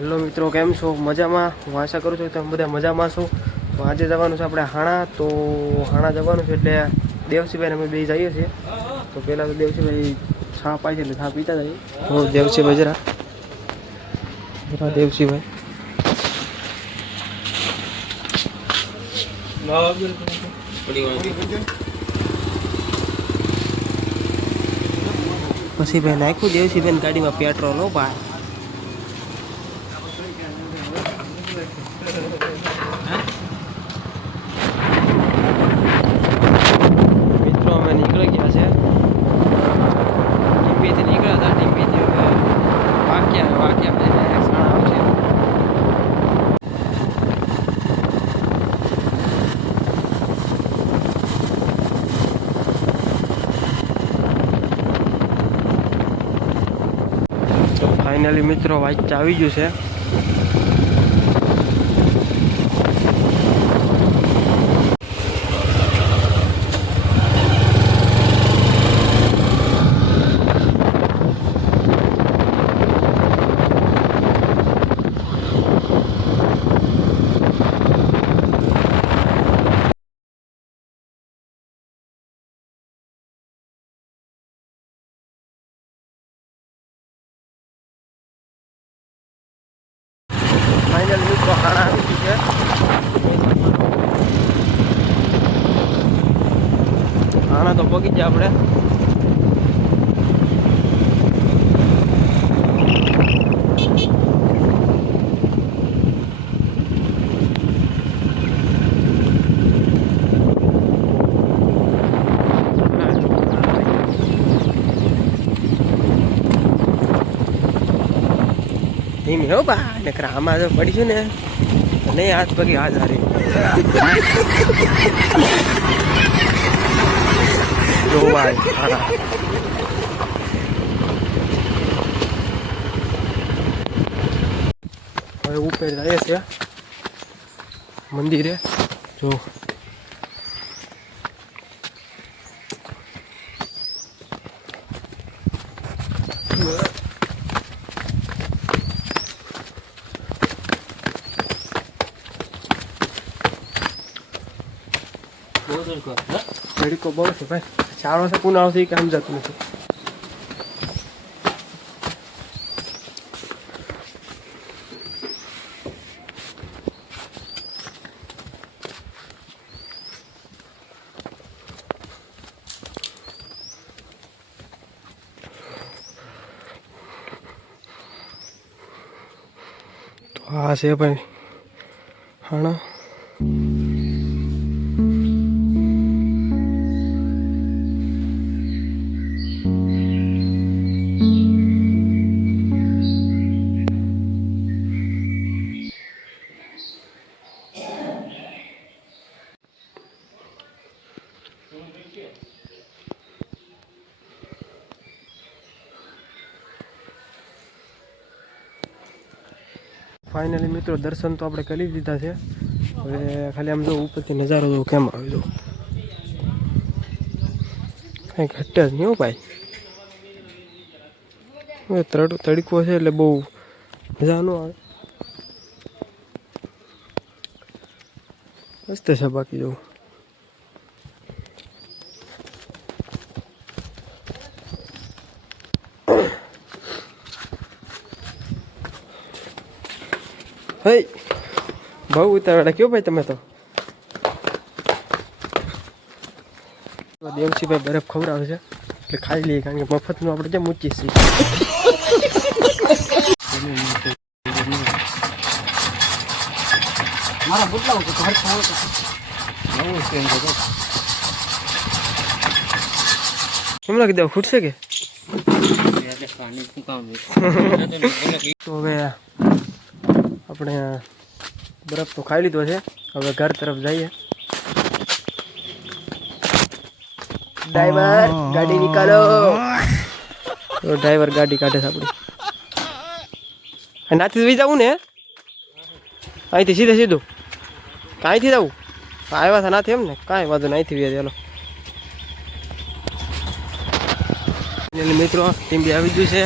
હેલો મિત્રો, કેમ છો? મજામાં? હું આશા કરું છું કે તમે બધા મજામાં છો. તો આજે જવાનું છે આપણે હાણા. તો હાણા જવાનું છે એટલે દેવસીભાઈને અમે બે જઈએ છીએ. તો પહેલાં તો દેવસીભાઈ છા પાય છે એટલે છા પીતા જઈએ. તો દેવસીભાઈ જરા દેવસીભાઈ પછી ભાઈ નાખ્યું દેવસીભાઈ ગાડીમાં પેટ્રોલ હો ભાઈ. મિત્રો અમે નીકળી ગયા છે. ટીમ્બીથી નીકળ્યા હતા. ટીમ્બીથી હવે વાક્યા ડાયરેક્ટ સાણા આવશે. તો ફાઇનલી મિત્રો વાંચ આવી ગયું છે. ફાઇનલ મિત્રો હાણા આવી ગયું છે. હાણા તો પગી જાય આપણે. ધીમી હો બા નકરા આમાં જો પડીશું ને નહીં હાથ પગી હાથ હારી જોવાય. હવે ઉપર જાય છે મંદિરે. જો તડકો બહુ છે ભાઈ. 4 વર્ષે કોણ આવશે એ કામ જતું નથી. તો આ છે ભાઈ હાણા. ફાઇનલી મિત્રો દર્શન તો આપણે કરી દીધા છે. હવે ખાલી આમ જો ઉપરથી નજારો જો કેમ આવે જો કંઈ ઘટે જ નહીં હો ભાઈ. હવે તડકો છે એટલે બહુ મજા ન આવે. મસ્ત છે બાકી જો. હે બહુ ઉતાવળા કયો ભાઈ તમે તો. દેવસીભાઈ બરફ ખવડાવે છે એટલે ખાઈ લઈએ કારણ કે મફતનું આપણે કેમ ઊંચી છીએ. મારા બદલાવ તો ઘર ખાવ તો કેમ લાગી દેવા ખૂટશે કે તો હવે આપણે બરફ તો ખાઈ લીધો છે. હવે ઘર તરફ જઈએ. ડ્રાઈવર ગાડી નિકાલો. તો ડ્રાઈવર ગાડી કાઢે છે આપણી. નાથી જઈ જવું ને અહીંથી સીધું કાંઈથી જવું આવ્યા હતા નાથી એમ ને કાંઈ વાંધો નહીં. અહીંથી ચાલો મિત્રો ટીમ બી આવી ગયું છે.